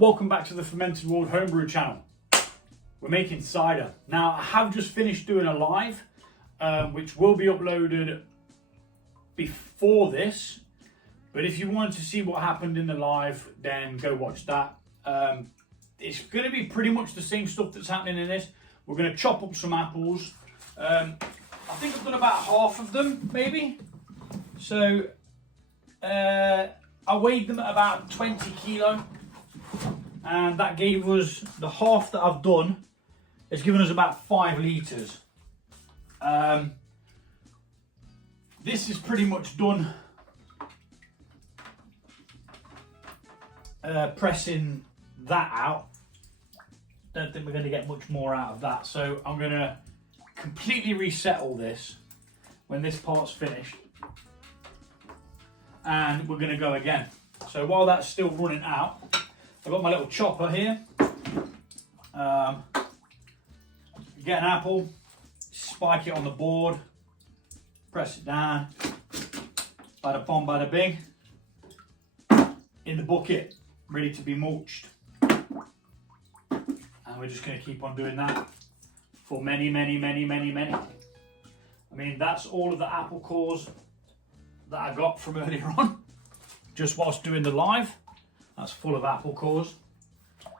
Welcome back to the Fermented World Homebrew channel. We're making cider. Now, I have just finished doing a live, which will be uploaded before this. But if you wanted to see what happened in the live, then go watch that. It's going to be pretty much the same stuff that's happening in this. We're going to chop up some apples. I think I've done about half of them, maybe. So, I weighed them at about 20 kilo. And that gave us, the half that I've done, it's given us about 5 litres. This is pretty much done pressing that out. Don't think we're going to get much more out of that. So I'm going to completely resettle this when this part's finished. And we're going to go again. So while that's still running out, I've got my little chopper here. Get an apple, spike it on the board, press it down, bada bom, bada bing, in the bucket, ready to be mulched. And we're just going to keep on doing that for many. I mean, that's all of the apple cores that I got from earlier on, just whilst doing the live. That's full of apple cores.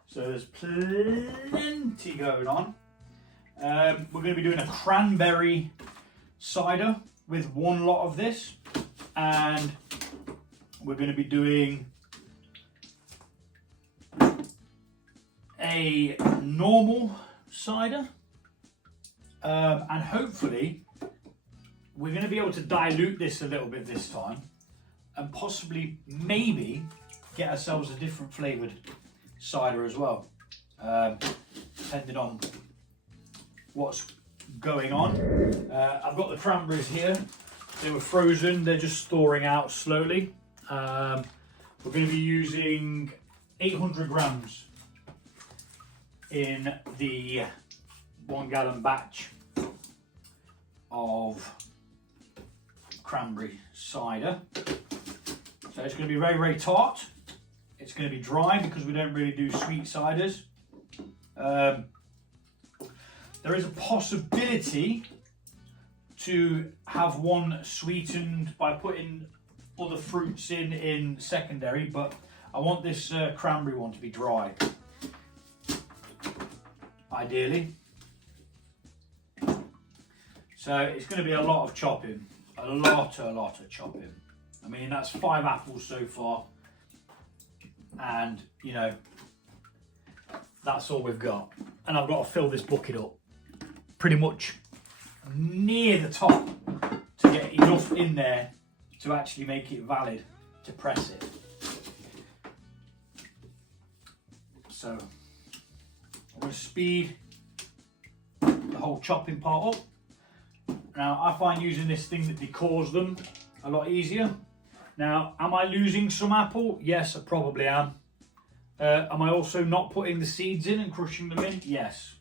So there's plenty going on. We're going to be doing a cranberry cider with one lot of this. And we're going to be doing a normal cider. And hopefully we're going to be able to dilute this a little bit this time. And possibly, maybe, get ourselves a different flavoured cider as well, depending on what's going on. I've got the cranberries here. They were frozen, they're just thawing out slowly. We're going to be using 800 grams in the 1 gallon batch of cranberry cider. So it's going to be very tart. It's going to be dry because we don't really do sweet ciders. There is a possibility to have one sweetened by putting other fruits in secondary, but I want this cranberry one to be dry, ideally. So it's going to be a lot of chopping, a lot of chopping. I mean, that's 5 apples so far. And, you know, that's all we've got. And I've got to fill this bucket up pretty much near the top to get enough in there to actually make it valid to press it. So I'm going to speed the whole chopping part up. Now, I find using this thing that decors them a lot easier. Now, am I losing some apple? Yes, I probably am. Am I also not putting the seeds in and crushing them in? Yes.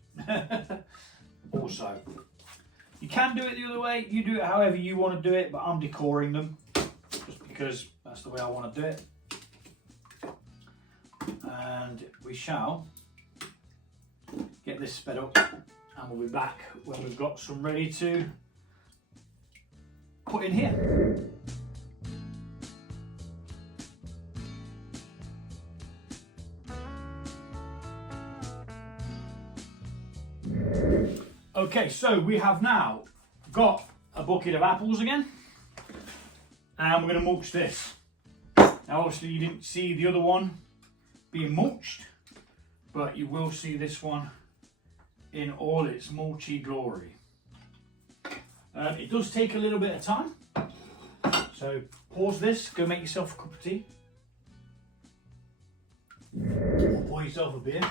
Also. You can do it the other way. You do it however you want to do it, but I'm decoring them just because that's the way I want to do it. And we shall get this sped up and we'll be back when we've got some ready to put in here. Okay, so we have now got a bucket of apples again, and we're going to mulch this. Now, obviously, you didn't see the other one being mulched, but you will see this one in all its mulchy glory. It does take a little bit of time, so pause this, go make yourself a cup of tea, or pour yourself a beer,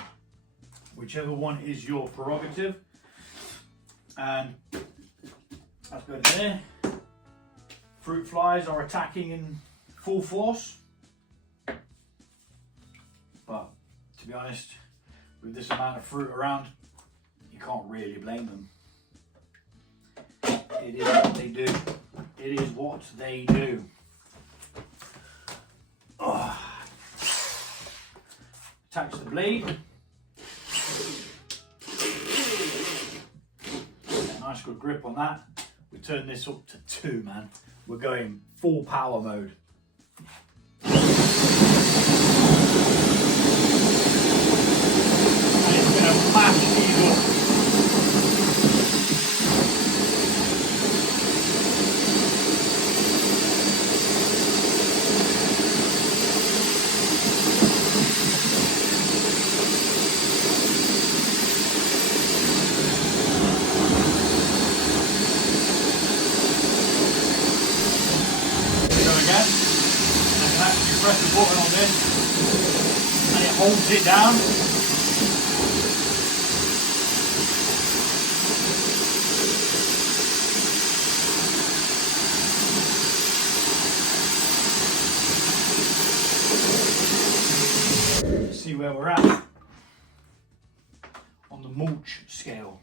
whichever one is your prerogative. And that's good there. Fruit flies are attacking in full force. But to be honest, with this amount of fruit around, you can't really blame them. It is what they do. It is what they do. attach the blade. Get a nice good grip on that. We turn this up to 2, man. We're going full power mode. And it's going to mash these up. Press the button on this and it holds it down. Let's see where we're at on the mulch scale.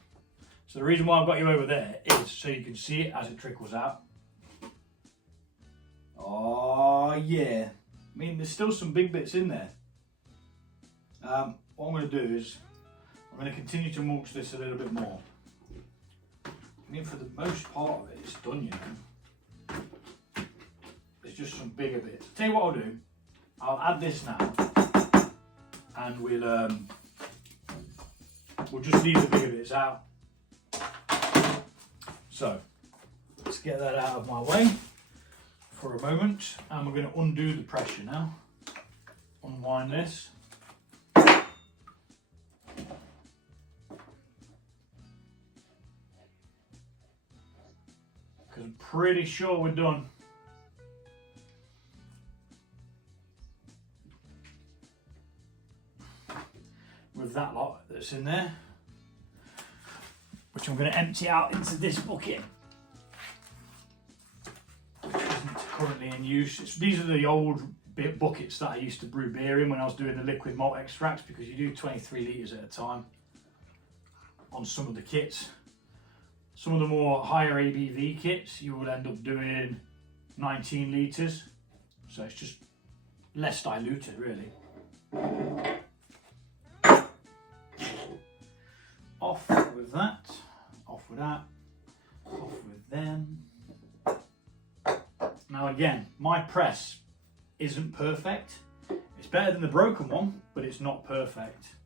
So the reason why I've got you over there is so you can see it as it trickles out. Oh yeah. I mean, there's still some big bits in there. What I'm going to do is, I'm going to continue to mulch this a little bit more. I mean, for the most part of it, it's done, you know. There's just some bigger bits. Tell you what I'll do, I'll add this now, and we'll just leave the bigger bits out. So, let's get that out of my way for a moment, and we're going to undo the pressure now. Unwind this. Because I'm pretty sure we're done. With that lot that's in there, which I'm going to empty out into this bucket. Currently in use. These are the old buckets that I used to brew beer in when I was doing the liquid malt extracts, because you do 23 litres at a time on some of the kits. Some of the more higher ABV kits you will end up doing 19 litres, so it's just less diluted really. Off with that, off with that, off with them. Now again, my press isn't perfect. It's better than the broken one, but it's not perfect.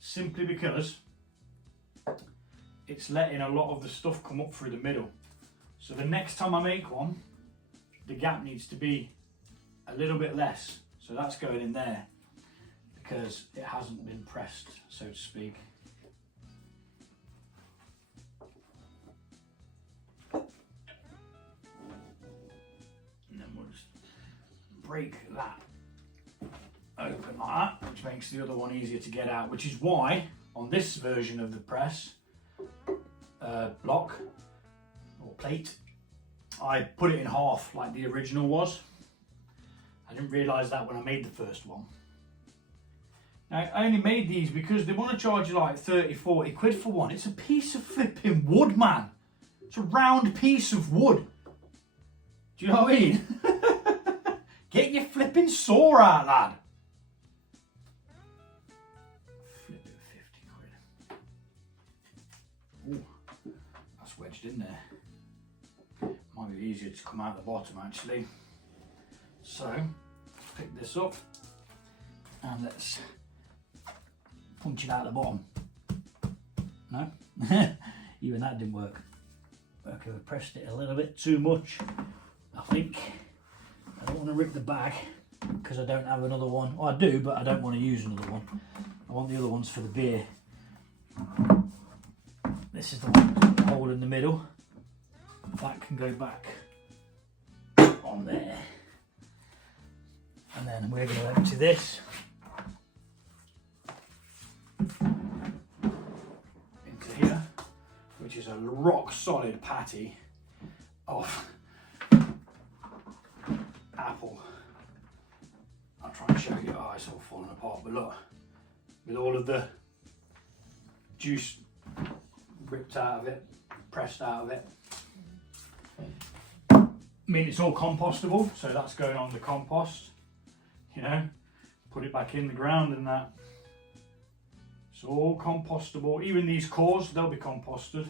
Simply because it's letting a lot of the stuff come up through the middle. So the next time I make one, the gap needs to be a little bit less. So that's going in there because it hasn't been pressed, so to speak. Break that open like that, which makes the other one easier to get out, which is why on this version of the press block or plate, I put it in half like the original was. I didn't realise that when I made the first one. Now I only made these because they want to charge you like 30-40 quid for one. It's a piece of flipping wood, man. It's a round piece of wood. Do you know what I mean? Get your flipping saw out, lad. Flip it 50 quid. Ooh, that's wedged in there. Might be easier to come out the bottom actually. So, let's pick this up and let's punch it out the bottom. No? Even that didn't work. Okay, we pressed it a little bit too much, I think. I don't want to rip the bag because I don't have another one. Well, I do, but I don't want to use another one. I want the other ones for the beer. This is the one with the hole in the middle. That can go back on there. And then we're going to empty this into here, which is a rock solid patty of apple. I'll try and show you. Oh, it's all falling apart, but look, with all of the juice ripped out of it, pressed out of it. I mean, it's all compostable, so that's going on the compost, you know. put it back in the ground and that. It's all compostable. Even these cores, they'll be composted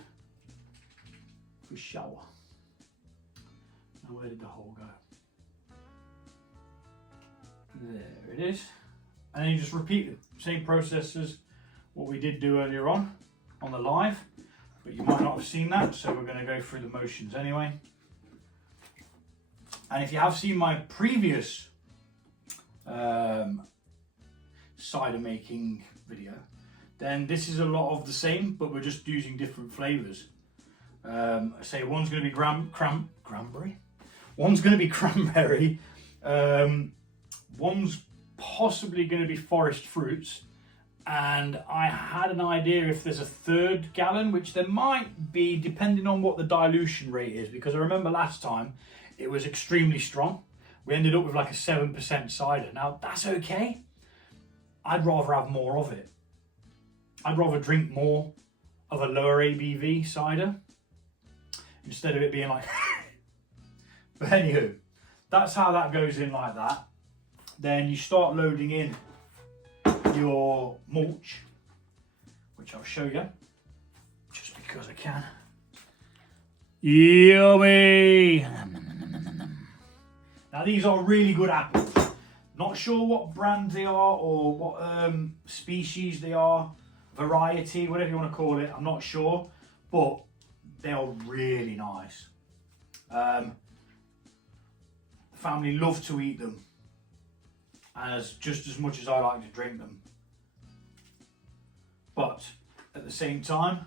for shower. Now where did the hole go? There it is. And then you just repeat the same process as what we did do earlier on the live, but you might not have seen that, so we're going to go through the motions anyway. And if you have seen my previous cider making video, then this is a lot of the same, but we're just using different flavors. Say one's going to be cranberry, one's going to be cranberry, one's possibly going to be forest fruits, and I had an idea if there's a third gallon, which there might be depending on what the dilution rate is, because I remember last time it was extremely strong. We ended up with like a 7% cider. Now that's okay. I'd rather have more of it. I'd rather drink more of a lower ABV cider instead of it being like but anywho, that's how that goes in like that. Then you start loading in your mulch, which I'll show you just because I can. Yummy! Now these are really good apples. Not sure what brand they are or what species they are, variety, whatever you want to call it, I'm not sure, but they are really nice. Family love to eat them, as just as much as I like to drink them. But at the same time,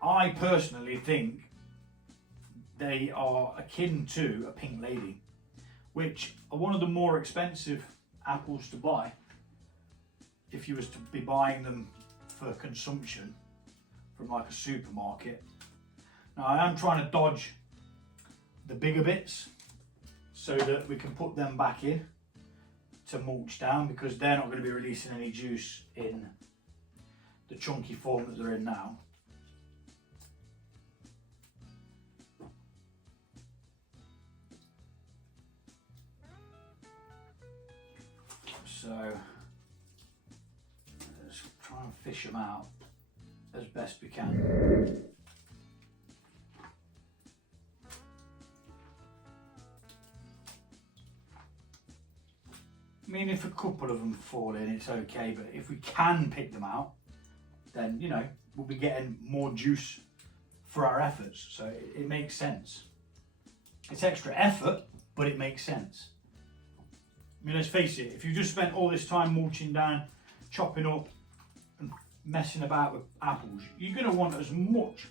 I personally think they are akin to a pink lady, which are one of the more expensive apples to buy if you was to be buying them for consumption from like a supermarket. Now I am trying to dodge the bigger bits so that we can put them back in to mulch down, because they're not going to be releasing any juice in the chunky form that they're in now. So let's try and fish them out as best we can. I mean, if a couple of them fall in, it's okay, but if we can pick them out, then, you know, we'll be getting more juice for our efforts. So it makes sense. It's extra effort, but it makes sense. I mean, let's face it, if you just spent all this time mulching down, chopping up and messing about with apples, you're going to want as much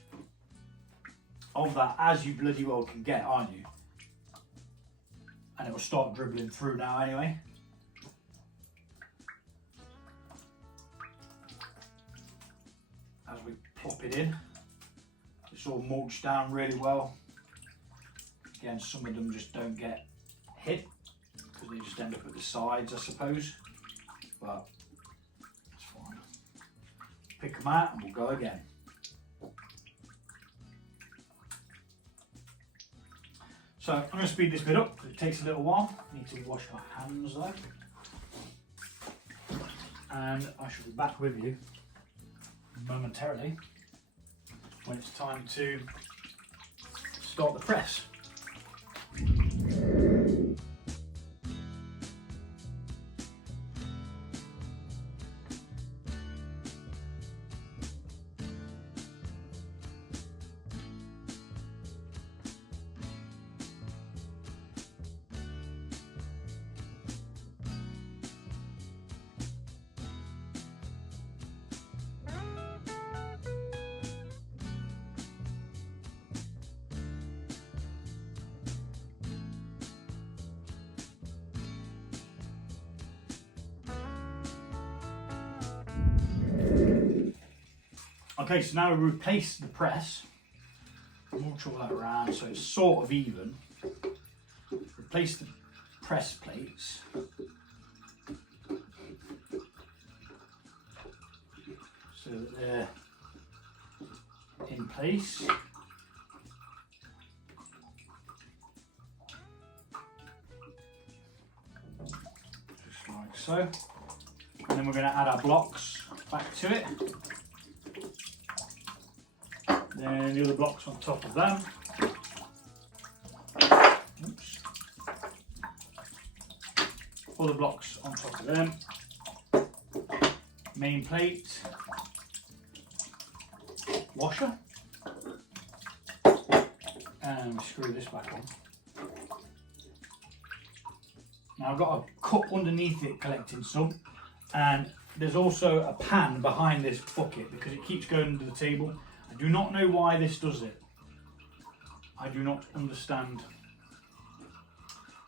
of that as you bloody well can get, aren't you? And it will start dribbling through now anyway. As we plop it in, it's all mulched down really well. Again, some of them just don't get hit because they just end up at the sides, I suppose, but it's fine. Pick them out and we'll go again. So I'm going to speed this bit up because it takes a little while. I need to wash my hands though, and I shall be back with you momentarily when it's time to start the press. Okay, so now we replace the press, mulch all that around so it's sort of even. Replace the press plates. So that they're in place. so. And then we're going to add our blocks back to it. Then the other blocks on top of them. Oops. Other blocks on top of them. Main plate. Washer. And screw this back on. Now I've got a cup underneath it collecting some, and there's also a pan behind this bucket because it keeps going under the table. I do not know why this does it. I do not understand.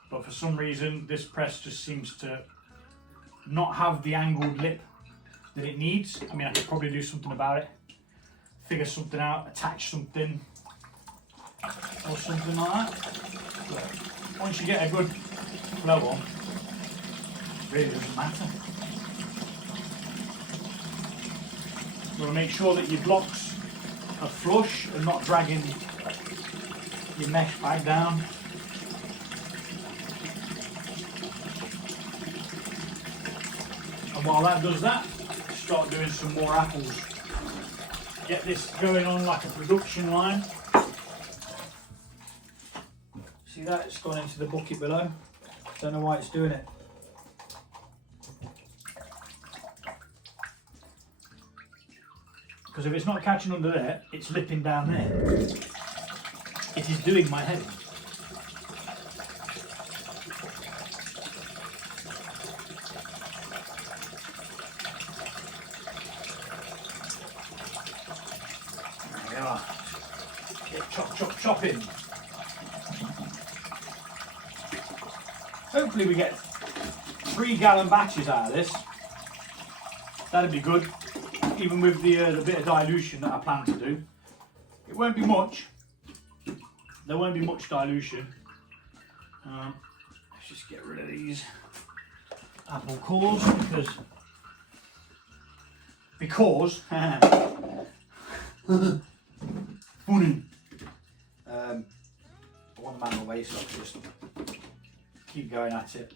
But for some reason this press just seems to not have the angled lip that it needs. I mean, I could probably do something about it. Figure something out, attach something or something like that. But once you get a good flow on, it really doesn't matter. You want to make sure that your blocks are flush and not dragging your mesh bag down. And while that does that, start doing some more apples. Get this going on like a production line. See that? It's gone into the bucket below. Don't know why it's doing it. Because if it's not catching under there, it's lipping down there. It is doing my head in. There we are. Get chop, chop, chopping. Hopefully we get 3 gallon batches out of this. That'd be good, even with the bit of dilution that I plan to do. It won't be much. There won't be much dilution. Let's just get rid of these apple cores because funny. One man away, so I'll just keep going at it.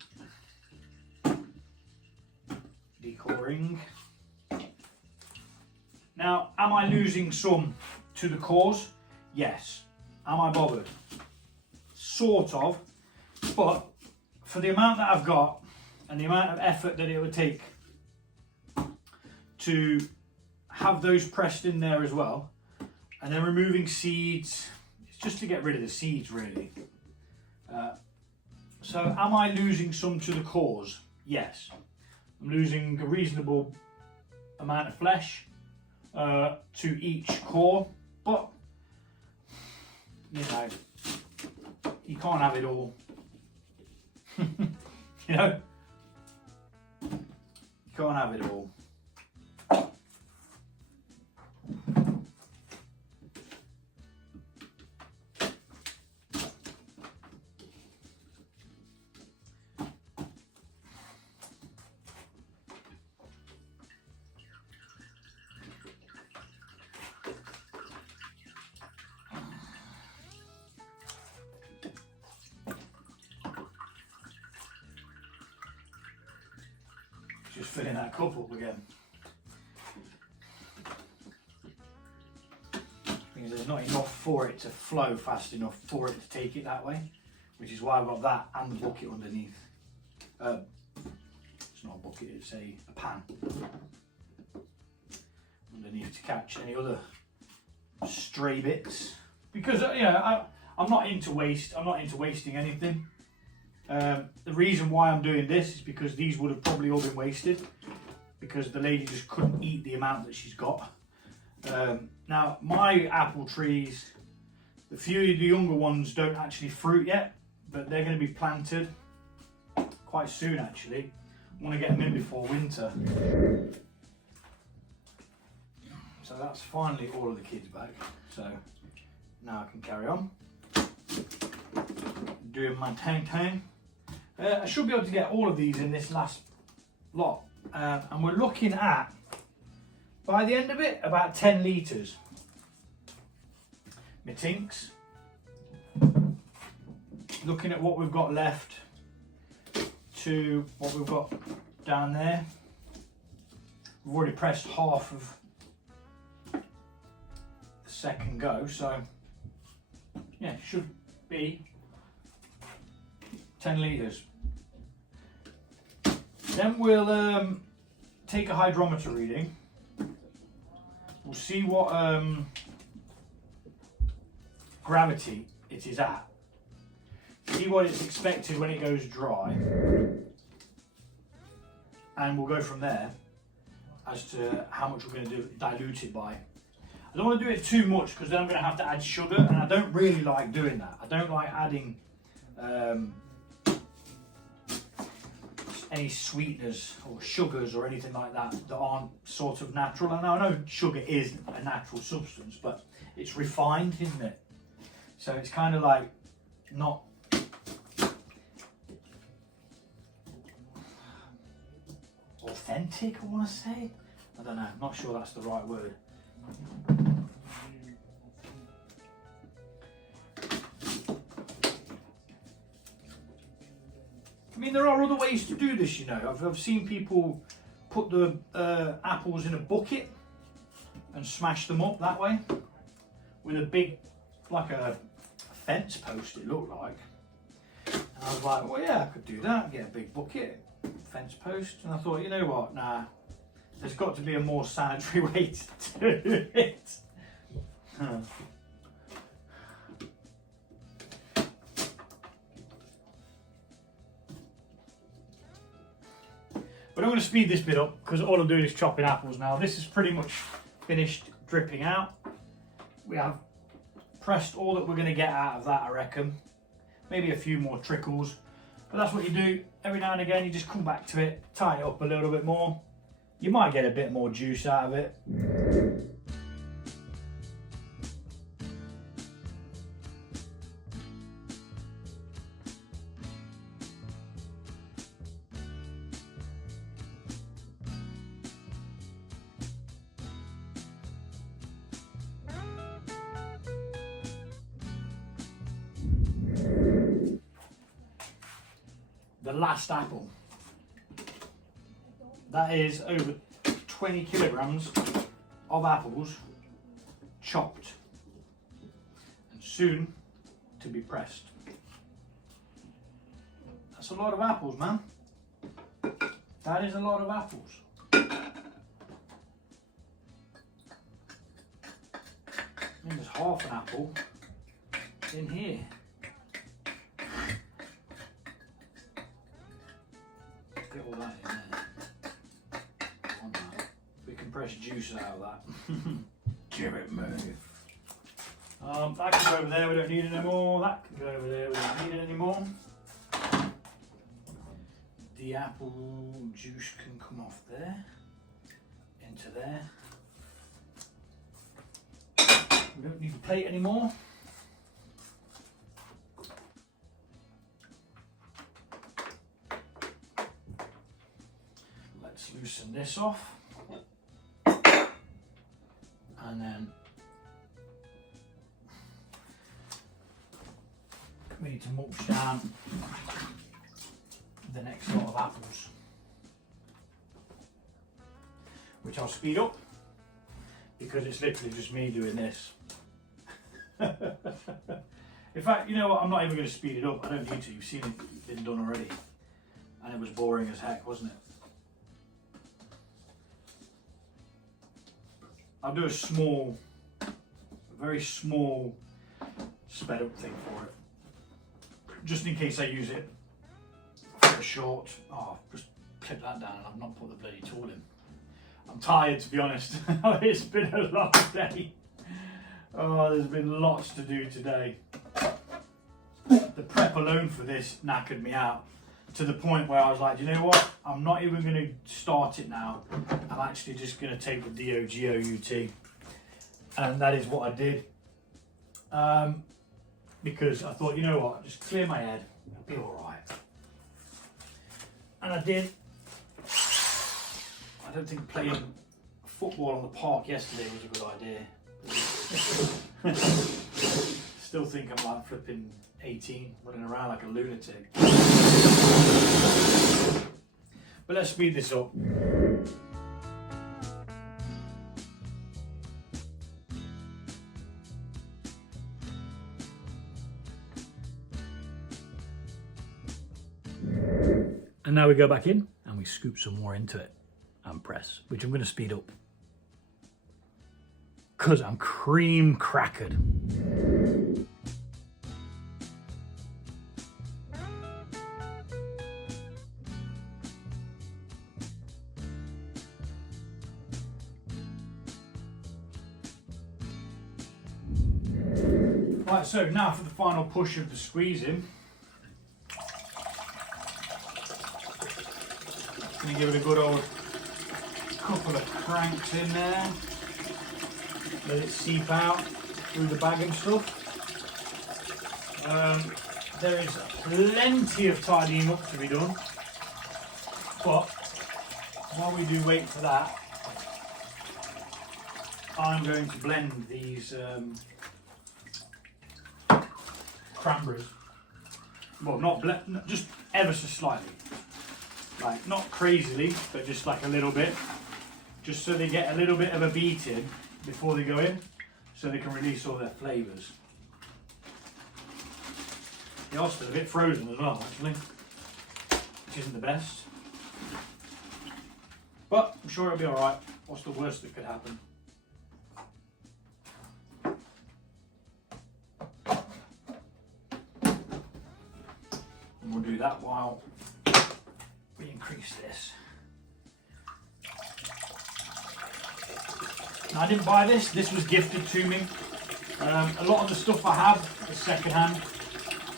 Decoring. Now, am I losing some to the cores? Yes. Am I bothered? Sort of, but for the amount that I've got and the amount of effort that it would take to have those pressed in there as well, and then removing seeds, it's just to get rid of the seeds really. So am I losing some to the cores? Yes. I'm losing a reasonable amount of flesh to each core, but you know, you can't have it all. You know, you can't have it all. Just filling that cup up again. Because there's not enough for it to flow fast enough for it to take it that way, which is why I've got that and the bucket underneath. It's not a bucket, it's a pan underneath to catch any other stray bits. Because you know, I'm not into waste. I'm not into wasting anything. The reason why I'm doing this is because these would have probably all been wasted because the lady just couldn't eat the amount that she's got. Now my apple trees, the few of the younger ones don't actually fruit yet, but they're going to be planted quite soon actually. I want to get them in before winter. So that's finally all of the kids back. So now I can carry on doing my tang. I should be able to get all of these in this last lot, and we're looking at, by the end of it, about 10 litres. My tinks. Looking at what we've got left to what we've got down there. We've already pressed half of the second go, so yeah, should be 10 litres. Then we'll take a hydrometer reading. We'll see what gravity it is at. See what it's expected when it goes dry. And we'll go from there as to how much we're going to dilute it by. I don't want to do it too much because then I'm going to have to add sugar, and I don't really like doing that. I don't like adding any sweeteners or sugars or anything like that that aren't sort of natural. And I know sugar is a natural substance, but it's refined, isn't it? So it's kind of like not authentic, I want to say. I don't know, I'm not sure that's the right word. I mean, there are other ways to do this, you know. I've seen people put the apples in a bucket and smash them up that way with a big, like a fence post, it looked like. And I was like, well, yeah, I could do that, get a big bucket, fence post. And I thought, you know what, nah, there's got to be a more sanitary way to do it. But I'm going to speed this bit up because all I'm doing is chopping apples now. This is pretty much finished dripping out. We have pressed all that we're going to get out of that, I reckon. Maybe a few more trickles. But that's what you do. Every now and again you just come back to it, tie it up a little bit more. You might get a bit more juice out of it. The last apple. That is over 20 kilograms of apples chopped and soon to be pressed. That's a lot of apples, man. That is a lot of apples. And there's half an apple in here. Get all that in there. On that. We can press juice out of that. Give it me. That can go over there, we don't need it anymore. That can go over there, we don't need it anymore. The apple juice can come off there, into there. We don't need the plate anymore. Let's loosen this off. And then we need to mulch down the next lot of apples, which I'll speed up because it's literally just me doing this. In fact, you know what, I'm not even going to speed it up. I don't need to. You've seen it been done already, and it was boring as heck, wasn't it? I'll do a very small sped up thing for it, just in case I use it for a short. Oh, just clip that down and I've not put the bloody tool in. I'm tired, to be honest. It's been a long day. Oh, there's been lots to do today. The prep alone for this knackered me out to the point where I was like, you know what? I'm not even going to start it now. I'm actually just going to take the DOGOUT. And that is what I did. Because I thought, you know what? Just clear my head. It'll be all right. And I did. I don't think playing football on the park yesterday was a good idea. Still think I'm like flipping 18, running around like a lunatic. But let's speed this up. And now we go back in and we scoop some more into it and press, which I'm going to speed up because I'm cream crackered. Right, so now for the final push of the squeezing. Gonna give it a good old couple of cranks in there. Let it seep out through the bag and stuff. There is plenty of tidying up to be done. But while we do wait for that, I'm going to blend these cranberries. Well, not blend, just ever so slightly. Like, not crazily, but just like a little bit. Just so they get a little bit of a beating before they go in, so they can release all their flavours. They are still a bit frozen as well, actually, which isn't the best. But I'm sure it'll be alright. What's the worst that could happen? And we'll do that while we increase this. Now, I didn't buy this. This was gifted to me. A lot of the stuff I have is second hand.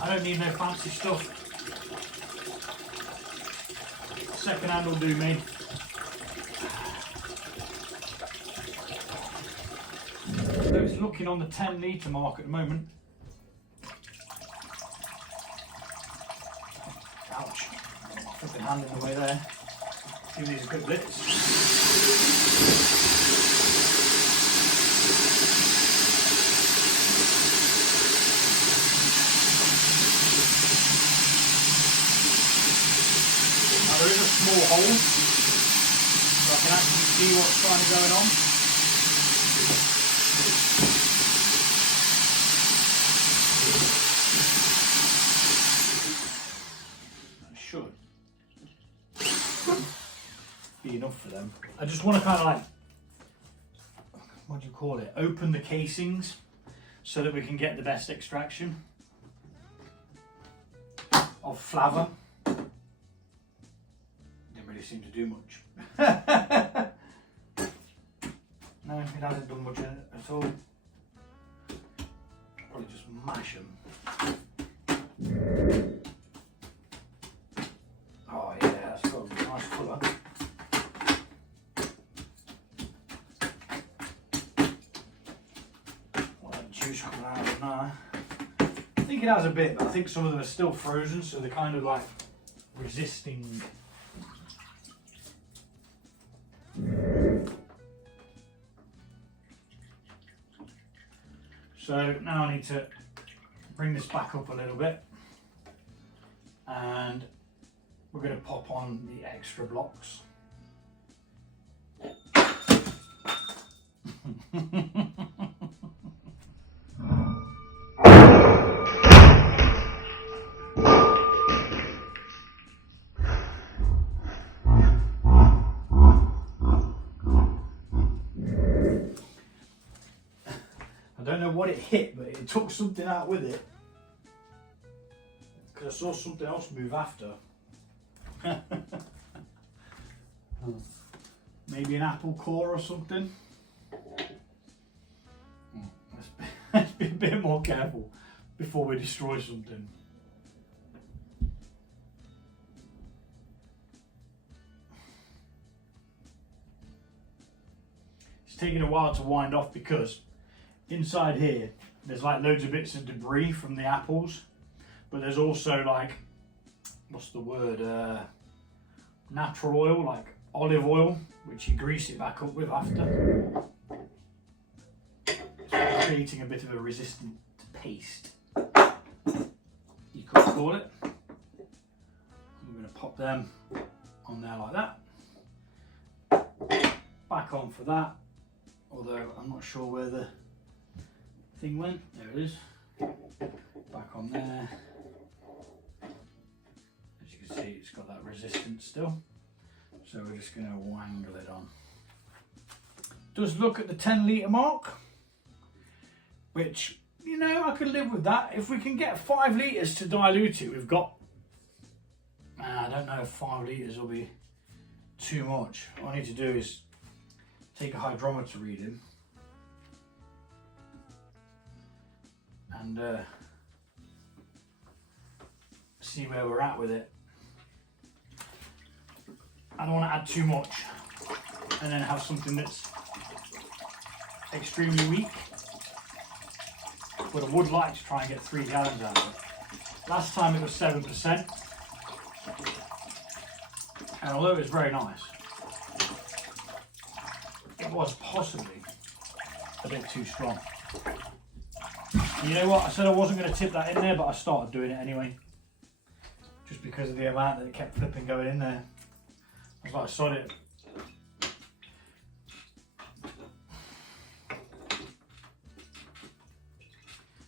I don't need no fancy stuff. Second hand will do me. So it's looking on the 10 litre mark at the moment. Ouch. Flipping hand in the way there. Give these a good blitz. There is a small hole, so I can actually see what's kind of going on. That should be enough for them. I just want to kind of like, what do you call it, open the casings so that we can get the best extraction of flavour. Seem to do much. No, it hasn't done much at all. Probably just mash them. Oh yeah, that's got a nice colour. All that juice coming out of it now. I think it has a bit, but I think some of them are still frozen, so they're kind of like resisting. So now I need to bring this back up a little bit, and we're going to pop on the extra blocks. I don't know what it hit, but it took something out with it, because I saw something else move after. Maybe an apple core or something. Let's be a bit more careful before we destroy something. It's taking a while to wind off because inside here, there's like loads of bits of debris from the apples, but there's also like, what's the word, natural oil, like olive oil, which you grease it back up with after. It's creating a bit of a resistant paste, you could call it. I'm going to pop them on on there like that. Back on for that, although I'm not sure where the thing went. There it is. Back on there. As you can see, it's got that resistance still. So we're just going to wangle it on. Does look at the 10 litre mark, which, you know, I could live with that. If we can get 5 litres to dilute it, we've got, I don't know if 5 litres will be too much. All I need to do is take a hydrometer reading and see where we're at with it. I don't want to add too much and then have something that's extremely weak, but I would like to try and get 3 gallons out of it. Last time it was 7%, and although it was very nice, it was possibly a bit too strong. You know what, I said I wasn't going to tip that in there, but I started doing it anyway, just because of the amount that it kept flipping going in there. I was like, sod it.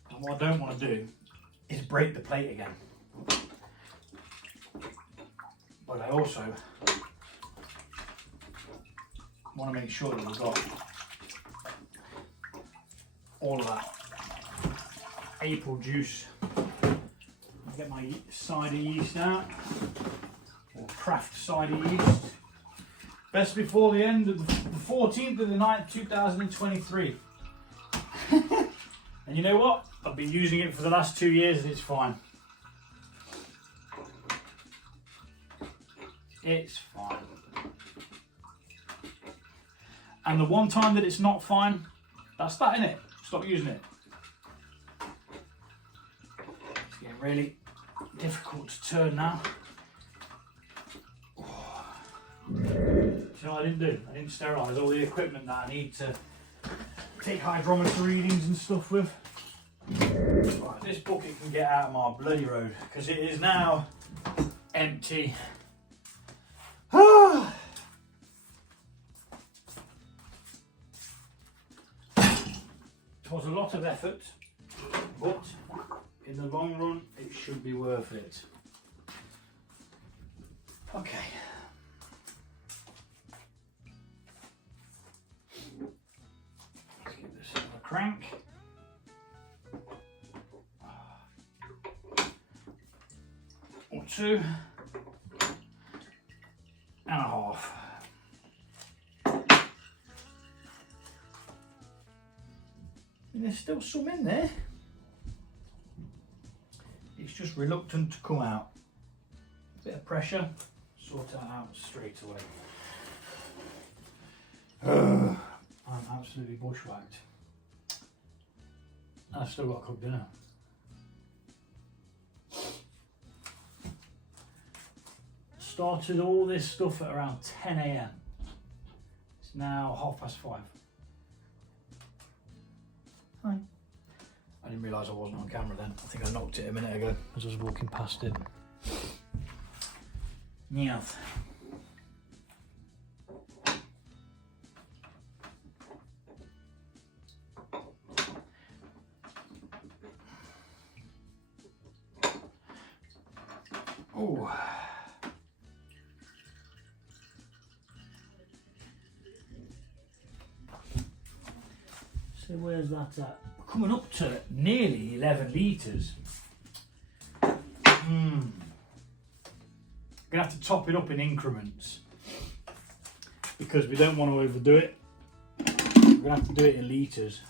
And what I don't want to do is break the plate again. But I also want to make sure that we've got all of that apple juice. I'll get my cider yeast out, or craft cider yeast. Best before the end of the 14th of the 9th, 2023. And you know what? I've been using it for the last 2 years and it's fine. It's fine. And the one time that it's not fine, that's that, innit? Stop using it. It's getting really difficult to turn now. Do you know what I didn't do? I didn't sterilise all the equipment that I need to take hydrometer readings and stuff with. Right, this bucket can get out of my bloody road because it is now empty. It was a lot of effort, but in the long run it should be worth it. Okay. Let's give this a crank. Or 2 and a half. And there's still some in there. It's just reluctant to come out. Bit of pressure, sort that out straight away. I'm absolutely bushwhacked. I've still got to cook dinner. Started all this stuff at around 10 AM. It's now 5:30. Hi. I didn't realise I wasn't on camera then. I think I knocked it a minute ago as I was walking past it. Yes. Oh. So where's that at? We're coming up to nearly 11 litres. Gonna have to top it up in increments because we don't want to overdo it. We're gonna have to do it in litres.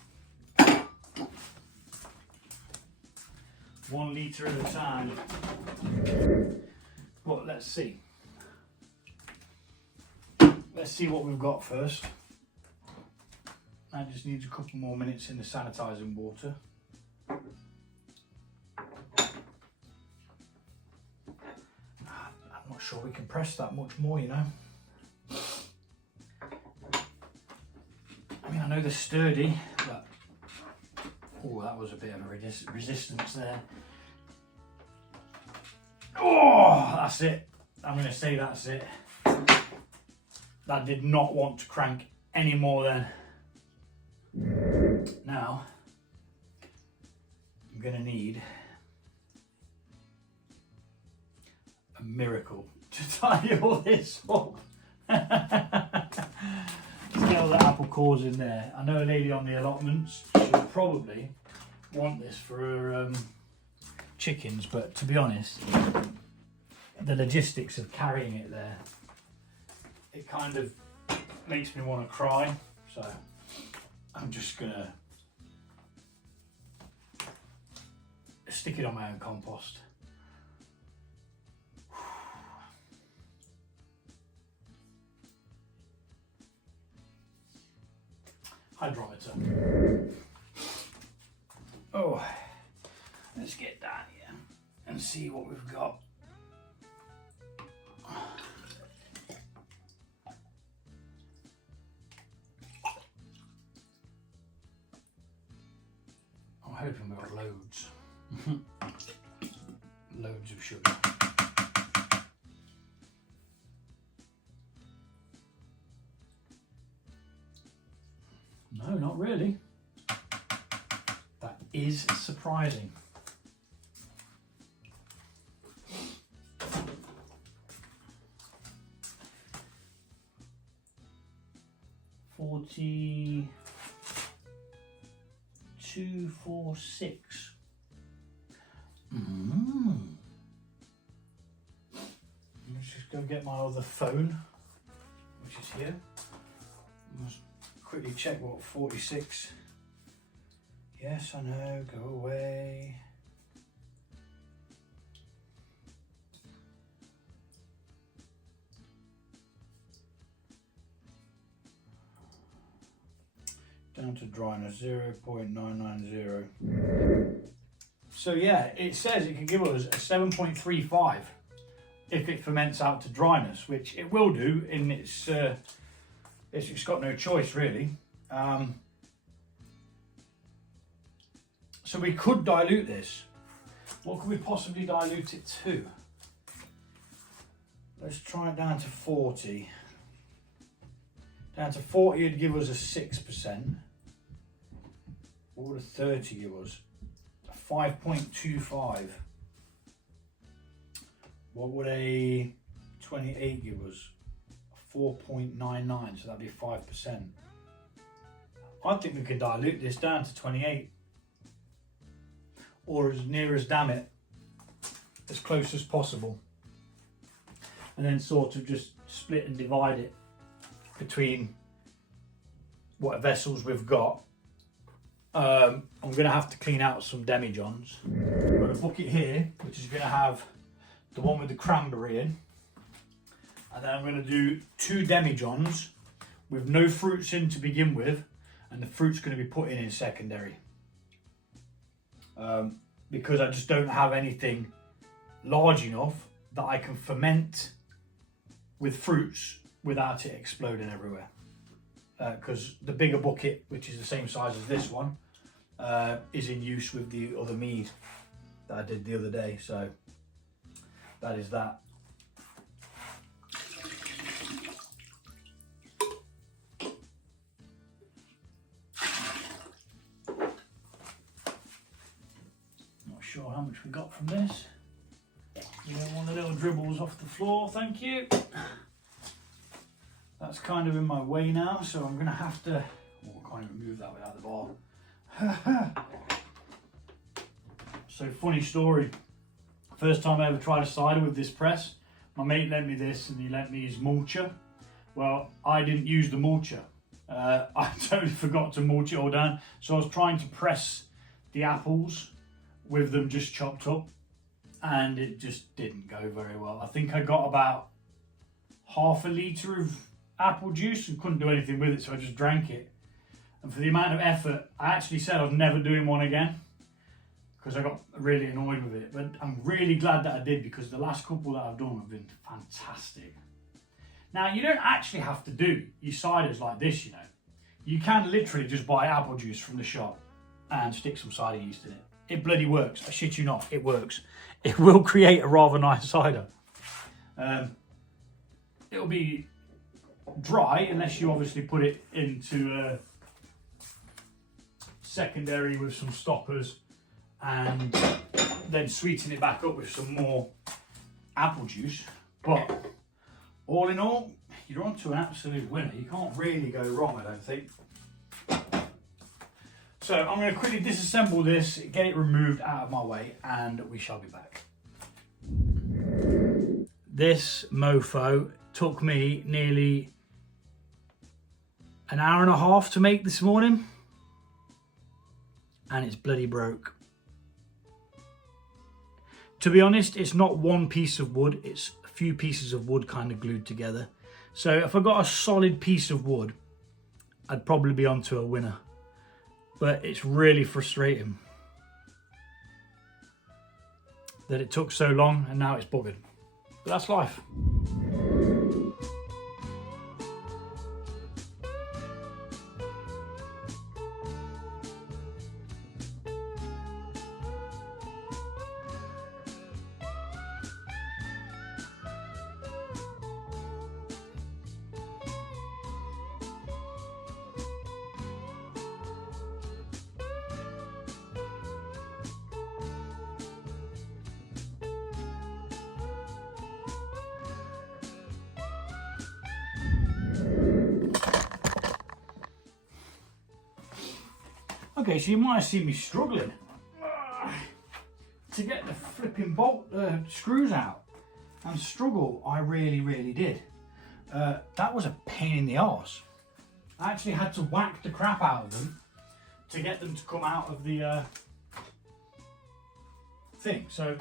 1 litre at a time. But let's see. Let's see what we've got first. That just needs a couple more minutes in the sanitising water. I'm not sure we can press that much more, you know. I mean, I know they're sturdy, but oh, that was a bit of a resistance there. Oh, that's it. I'm going to say that's it. that did not want to crank any more then. Now, I'm going to need a miracle to tie all this up. Let's get all the apple cores in there. I know a lady on the allotments, she'll probably want this for her chickens, but to be honest, the logistics of carrying it there, it kind of makes me want to cry. So I'm just gonna stick it on my own compost. Hydrometer. Oh, let's get down here and see what we've got. I'm hoping we've got loads. Loads of sugar. No, not really. That is surprising. $42.46. Let's just go get my other phone, which is here. Let's quickly check what 46. Yes, I know, go away. Down to dryness, 0.990. So yeah, it says it can give us a 7.35 if it ferments out to dryness, which it will do in its got no choice really. So we could dilute this. What could we possibly dilute it to? Let's try it down to 40. Down to 40 would give us a 6%. What would a 30 give us? A 5.25. What would a 28 give us? A 4.99, so that'd be 5%. I think we could dilute this down to 28. Or as near as, damn it, as close as possible. And then sort of just split and divide it between what vessels we've got. I'm going to have to clean out some demijohns. I've got a bucket here, which is going to have the one with the cranberry in. And then I'm going to do 2 demijohns with no fruits in to begin with, and the fruit's going to be put in secondary. Because I just don't have anything large enough that I can ferment with fruits without it exploding everywhere. Because the bigger bucket, which is the same size as this one, is in use with the other mead that I did the other day. So that is that. Not sure how much we got from this. You don't want the little dribbles off the floor, thank you. That's kind of in my way now, so I'm going to have to... Oh, I can't even move that without the bar. So, funny story. First time I ever tried a cider with this press, my mate lent me this and he lent me his mulcher. Well, I didn't use the mulcher. I totally forgot to mulch it all down. So I was trying to press the apples with them just chopped up, and it just didn't go very well. I think I got about half a litre of apple juice and couldn't do anything with it, so I just drank it. And for the amount of effort, I actually said I was never doing one again because I got really annoyed with it. But I'm really glad that I did, because the last couple that I've done have been fantastic. Now, you don't actually have to do your ciders like this, you know. You can literally just buy apple juice from the shop and stick some cider yeast in it. It bloody works. I shit you not, it works. It will create a rather nice cider. It'll be dry, unless you obviously put it into a secondary with some stoppers and then sweeten it back up with some more apple juice. But all in all, you're onto an absolute winner. You can't really go wrong, I don't think. So I'm going to quickly disassemble this, get it removed out of my way, and we shall be back. This mofo took me nearly an hour and a half to make this morning, and it's bloody broke. To be honest, it's not one piece of wood, it's a few pieces of wood kind of glued together. So if I got a solid piece of wood, I'd probably be onto a winner. But it's really frustrating that it took so long and now it's buggered. But that's life. Okay, so you might have seen me struggling to get the flipping bolt screws out, and struggle I really did. That was a pain in the arse. I actually had to whack the crap out of them to get them to come out of the thing. So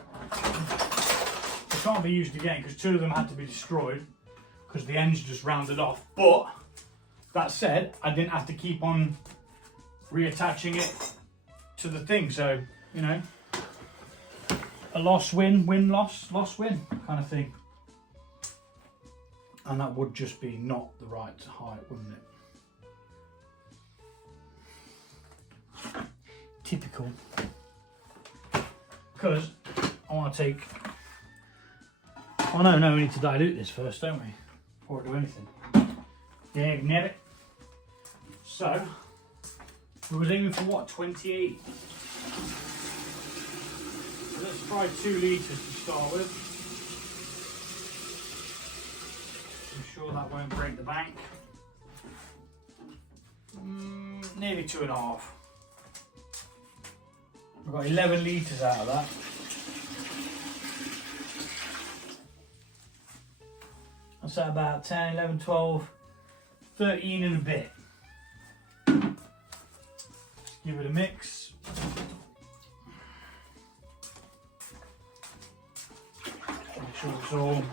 they can't be used again because 2 of them had to be destroyed because the ends just rounded off. But that said, I didn't have to keep on reattaching it to the thing, so you know, a loss win, win loss, loss win kind of thing. And that would just be not the right height, wouldn't it? Typical. Because I want to take, oh no, we need to dilute this first, don't we, before I do anything. Yeah, net it. So we was aiming for what, 28? So let's try 2 litres to start with. I'm sure that won't break the bank. Nearly 2.5. We've got 11 litres out of that. That's at about 10, 11, 12, 13 and a bit. Give it a mix. Make sure it's all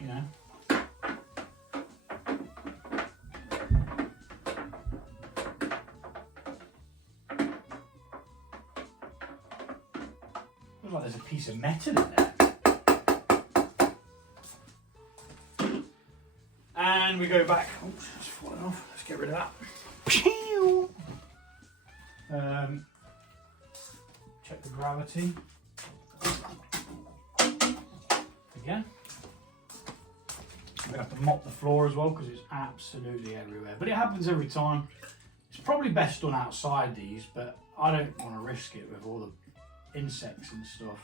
you know. Looks like there's a piece of metal in there. And we go back. Oops, it's falling off. Let's get rid of that. Check the gravity. Again. I'm going to have to mop the floor as well because it's absolutely everywhere. But it happens every time. It's probably best done outside these, but I don't want to risk it with all the insects and stuff.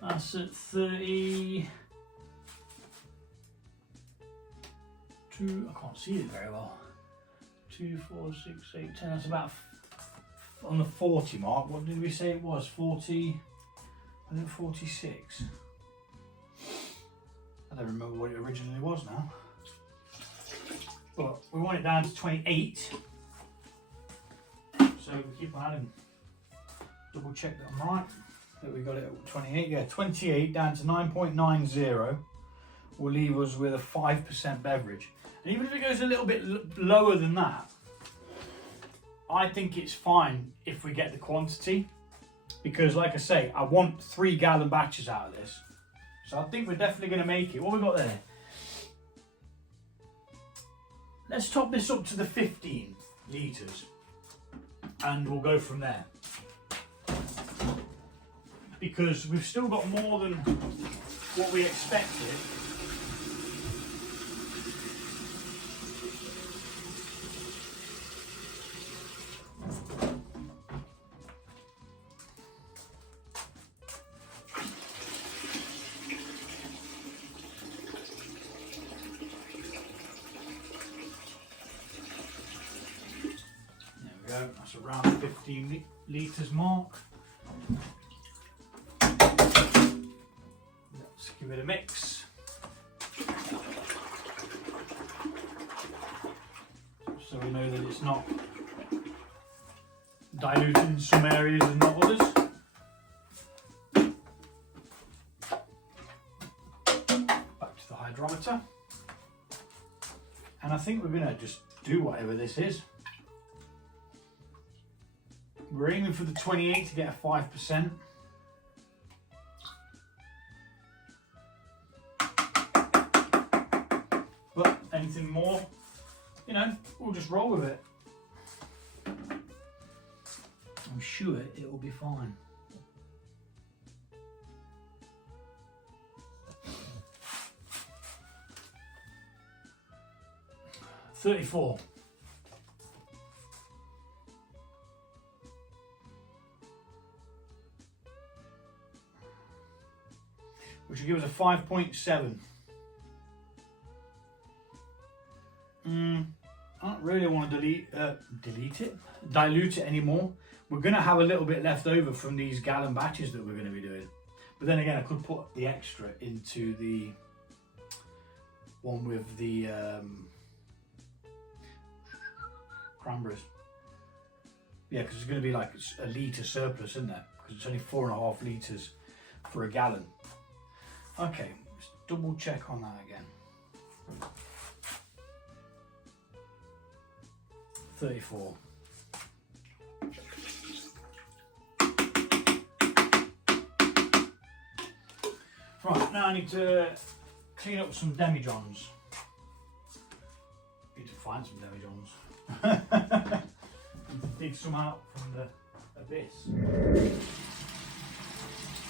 That's at 32. I can't see it very well. 2, 4, 6, 8, 10. That's about on the 40 mark. What did we say it was? 40. I think 46. I don't remember what it originally was now. But we want it down to 28. So we keep on adding. Double check that I'm right. That we got it at 28, yeah, 28 down to 9.90 will leave us with a 5% beverage. And even if it goes a little bit lower than that, I think it's fine if we get the quantity, because like I say, I want 3 gallon batches out of this. So I think we're definitely going to make it. What we got there? let's top this up to the 15 litres and we'll go from there. Because we've still got more than what we expected. There we go, that's around the 15 litres mark. Let's give it a mix. So we know that it's not diluted in some areas and not others. Back to the hydrometer. And I think we're going to just do whatever this is. We're aiming for the 28 to get a 5%. But anything more, you know, we'll just roll with it. I'm sure it will be fine. $34. Which will give us a 5.7. I don't really want to dilute it anymore. We're going to have a little bit left over from these gallon batches that we're going to be doing. But then again, I could put the extra into the one with the cranberries. Yeah, because it's going to be like a litre surplus, isn't there? Because it's only 4.5 litres for a gallon. Okay, let's double check on that again. 34. Right, now I need to clean up some demijohns. Need to find some demijohns. Need to dig some out from the abyss.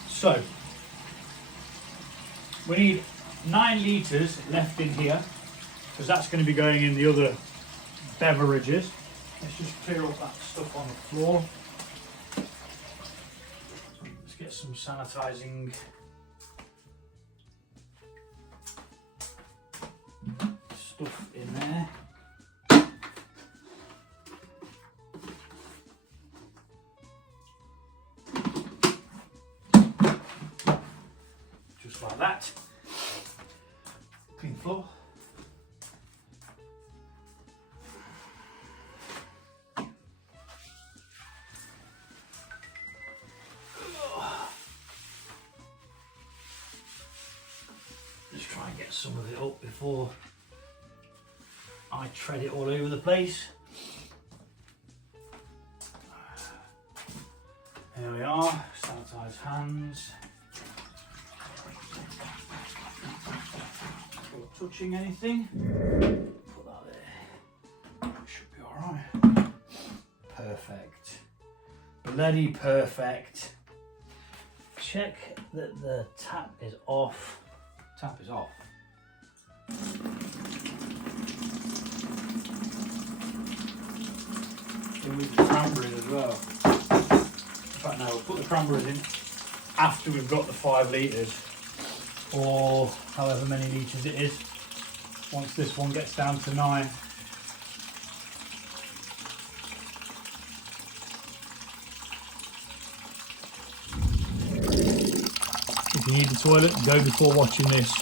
So, we need 9 litres left in here, because that's going to be going in the other beverages. Let's just clear up that stuff on the floor. Let's get some sanitising stuff in there. Just like that. Clean floor. Just try and get some of it up before I tread it all over the place. There we are, sanitise hands. Not touching anything. Put that there. Should be alright. Perfect. Bloody perfect. Check that the tap is off. Tap is off. In with the cranberries as well. In fact, no, we'll put the cranberries in after we've got the 5 litres, or however many litres it is, once this one gets down to 9. If you need the toilet, go before watching this.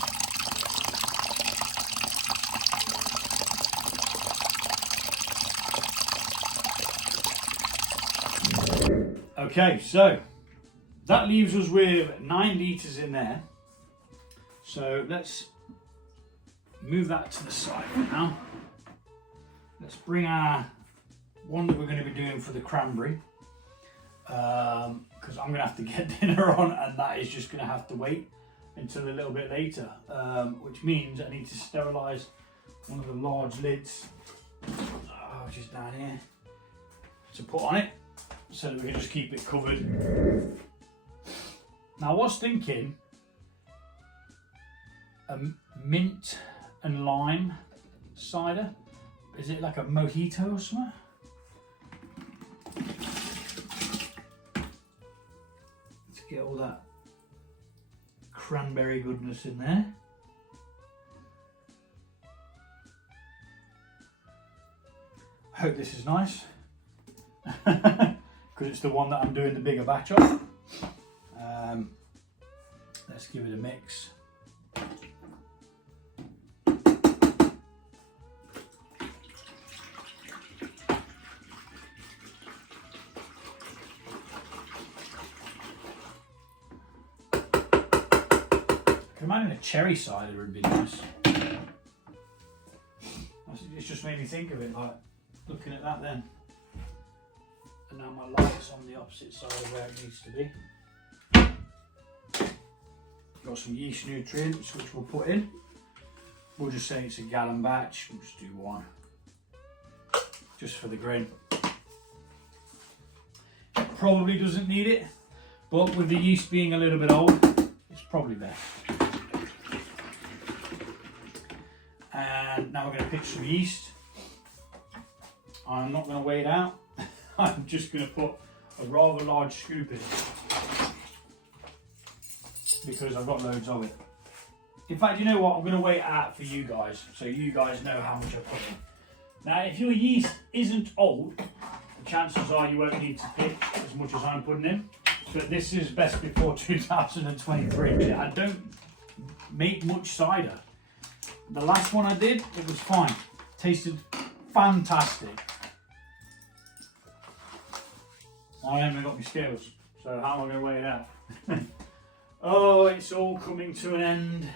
Okay, so that leaves us with 9 litres in there. So let's move that to the side now. Let's bring our one that we're going to be doing for the cranberry, because I'm going to have to get dinner on, and that is just going to have to wait until a little bit later, which means I need to sterilise one of the large lids, which is down here, to put on it so that we can just keep it covered. Now I was thinking a mint and lime cider. Is it like a mojito or something? Let's get all that cranberry goodness in there. I hope this is nice because it's the one that I'm doing the bigger batch of. Let's give it a mix. I can imagine a cherry cider would be nice. It's just made me think of it, like looking at that then. And now my light's on the opposite side of where it needs to be. Got some yeast nutrients which we'll put in. We'll just say it's a gallon batch, we'll just do one. Just for the grain. It probably doesn't need it, but with the yeast being a little bit old, it's probably best. And now we're going to pick some yeast. I'm not going to weigh it out. I'm just going to put a rather large scoop in because I've got loads of it. In fact, you know what? I'm going to weigh it out for you guys so you guys know how much I put in. Now, if your yeast isn't old, the chances are you won't need to pick as much as I'm putting in. But this is best before 2023. I don't make much cider. The last one I did, it was fine. Tasted fantastic. I haven't got my scales, so how am I going to weigh it out? Oh, it's all coming to an end.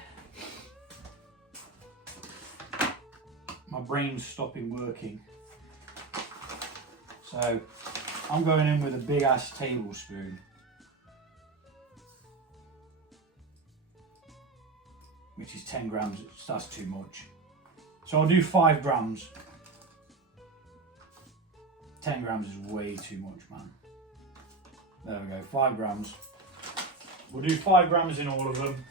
My brain's stopping working. So I'm going in with a big ass tablespoon. Which is 10 grams, that's too much. So I'll do 5 grams. 10 grams is way too much, man. There we go, 5 grams. We'll do 5 grams in all of them.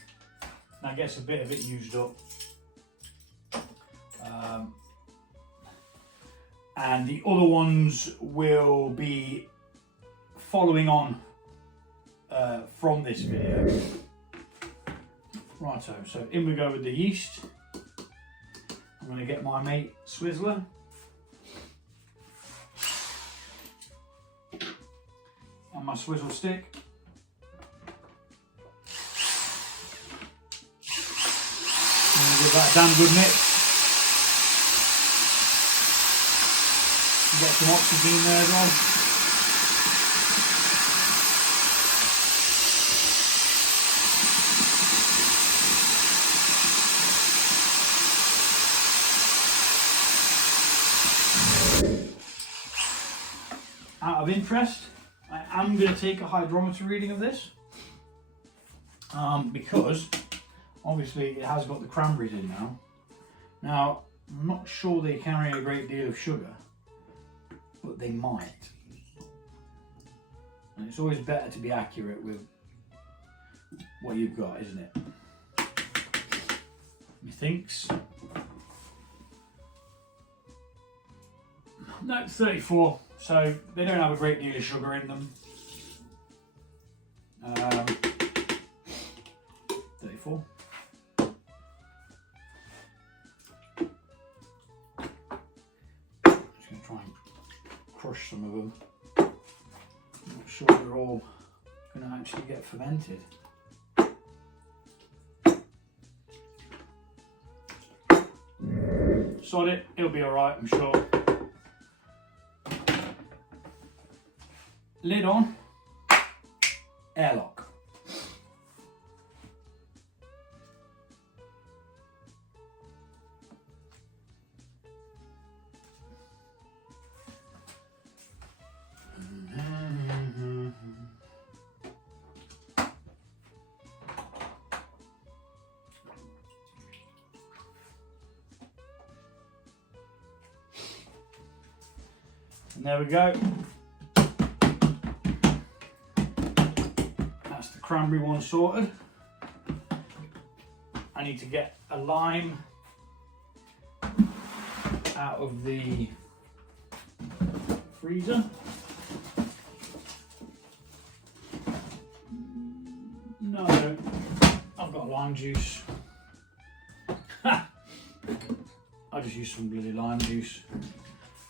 That gets a bit of it used up. And the other ones will be following on from this video. Righto, so in we go with the yeast. I'm going to get my mate Swizzler. And my swizzle stick. And give that a damn good mix. Get some oxygen in there as well. Out of interest, I am going to take a hydrometer reading of this because obviously it has got the cranberries in now. Now, I'm not sure they carry a great deal of sugar, but they might. And it's always better to be accurate with what you've got, isn't it? Methinks. No, 34. So they don't have a great deal of sugar in them. 34. Just going to try and crush some of them. I'm not sure they're all going to actually get fermented. Sod it, it'll be alright, I'm sure. Lid on, airlock. And there we go. That's the cranberry one sorted. I need to get a lime out of the freezer. No, I don't. I've got lime juice. I'll just use some bloody lime juice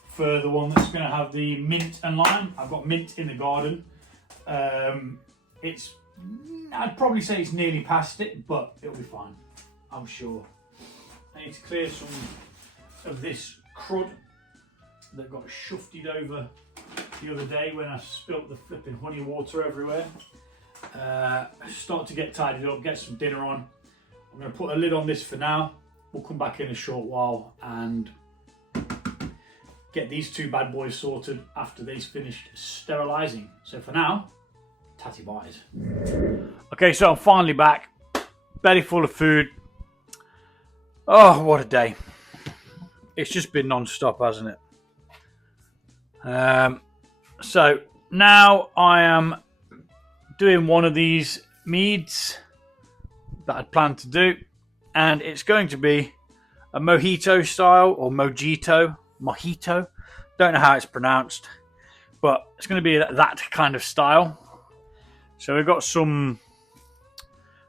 for the one that's going to have the mint and lime. I've got mint in the garden. I'd probably say it's nearly past it, but it'll be fine, I'm sure. I need to clear some of this crud that got shufted over the other day when I spilt the flipping honey water everywhere. Start to get tidied up, get some dinner on. I'm going to put a lid on this for now. We'll come back in a short while and get these two bad boys sorted after they've finished sterilising. So for now, tatty buys. Okay, so I'm finally back. Belly full of food. Oh, what a day. It's just been non-stop, hasn't it? So now I am doing one of these meads that I'd planned to do, and it's going to be a mojito style, or mojito, don't know how it's pronounced, but it's going to be that kind of style. So we've got some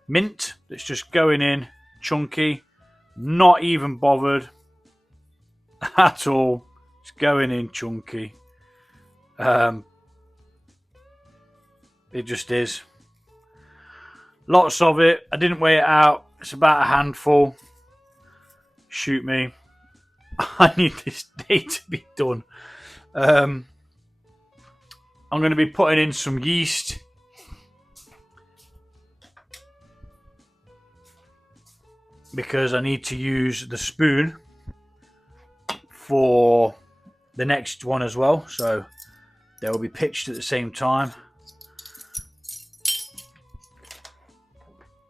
mint that's just going in chunky, not even bothered at all, it's going in chunky. It just is. Lots of it. I didn't weigh it out. It's about a handful. Shoot me. I need this day to be done. I'm going to be putting in some yeast. Because I need to use the spoon for the next one as well. So they will be pitched at the same time.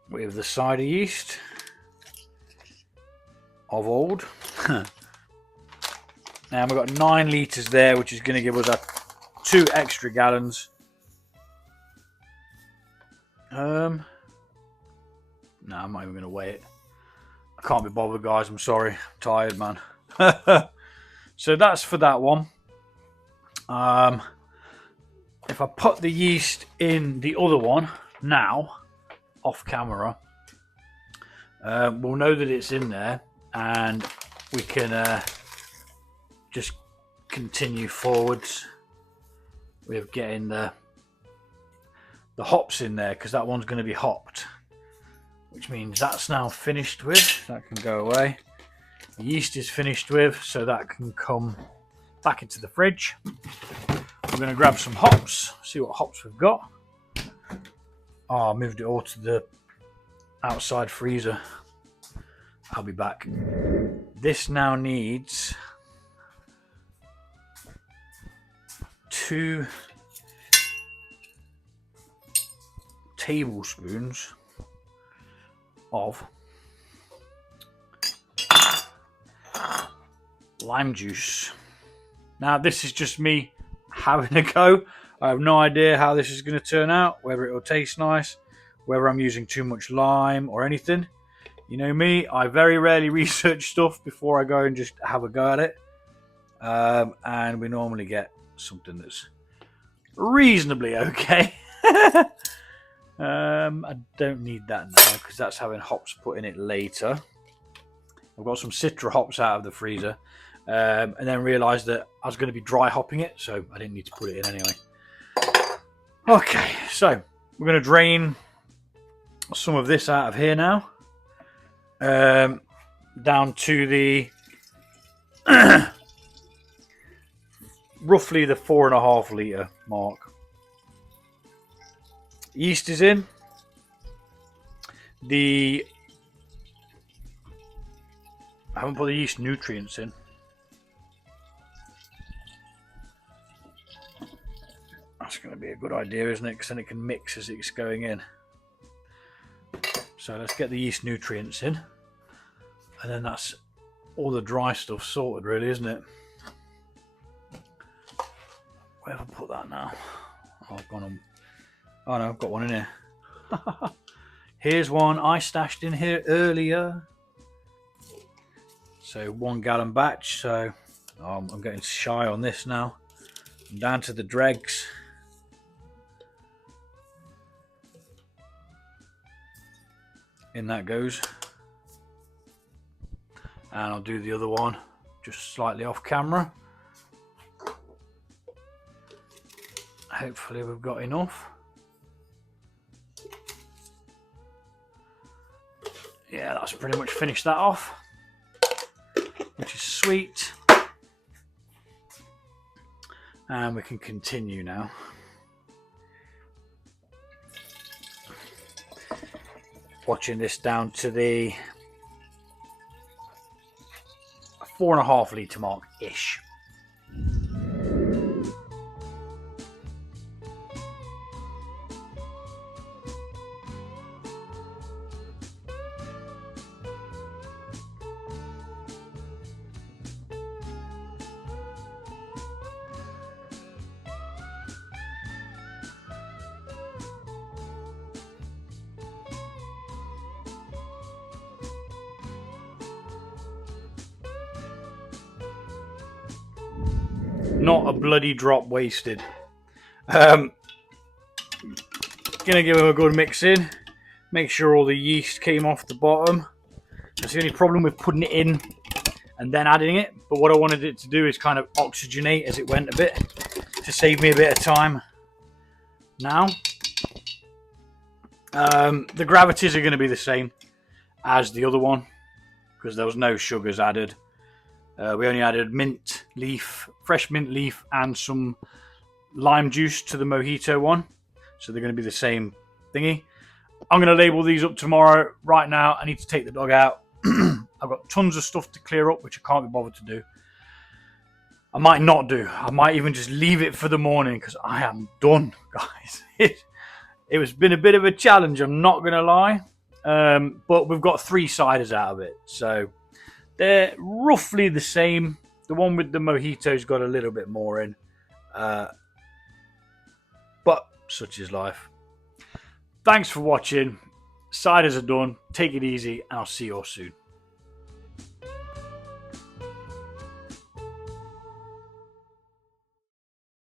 With the cider yeast of old. Now we've got 9 litres there, which is going to give us 2 extra gallons. No, I'm not even going to weigh it. I can't be bothered, guys. I'm sorry. I'm tired, man. So that's for that one. If I put the yeast in the other one now, off camera, we'll know that it's in there, and we can just continue forwards with getting the hops in there, because that one's going to be hopped, which means that's now finished with. That can go away. The yeast is finished with, so that can come back into the fridge. We're going to grab some hops, see what hops we've got. Oh, I moved it all to the outside freezer. I'll be back. This now needs 2 tablespoons of lime juice. Now this is just me having a go. I have no idea how this is going to turn out, whether it will taste nice, whether I'm using too much lime or anything. You know me, I very rarely research stuff before I go and just have a go at it. And we normally get something that's reasonably okay. I don't need that now because that's having hops put in it later. I've got some citra hops out of the freezer, and then realised that I was going to be dry hopping it, so I didn't need to put it in anyway. Okay, so we're going to drain some of this out of here now, down to the roughly the 4.5 litre mark. Yeast is in. I haven't put the yeast nutrients in. That's going to be a good idea, isn't it? Because then it can mix as it's going in. So let's get the yeast nutrients in. And then that's all the dry stuff sorted, really, isn't it? Where have I put that now? Oh, I've gone on. Oh no, I've got one in here. Here's one I stashed in here earlier. So 1 gallon batch. So I'm getting shy on this now. I'm down to the dregs. In that goes. And I'll do the other one just slightly off camera. Hopefully we've got enough. Yeah, that's pretty much finished that off, which is sweet. And we can continue now. Watching this down to the 4.5 litre mark-ish. Not a bloody drop wasted. Gonna give them a good mix in. Make sure all the yeast came off the bottom. That's the only problem with putting it in and then adding it. But what I wanted it to do is kind of oxygenate as it went a bit to save me a bit of time. Now, the gravities are going to be the same as the other one because there was no sugars added. We only added mint leaf, fresh mint leaf, and some lime juice to the mojito one. So they're going to be the same thingy. I'm going to label these up tomorrow. Right now, I need to take the dog out. I've got tons of stuff to clear up, which I can't be bothered to do. I might not do. I might even just leave it for the morning because I am done, guys. It's been a bit of a challenge, I'm not going to lie. But we've got 3 ciders out of it. So they're roughly the same. The one with the mojito's got a little bit more in. But such is life. Thanks for watching. Ciders are done. Take it easy, and I'll see you all soon.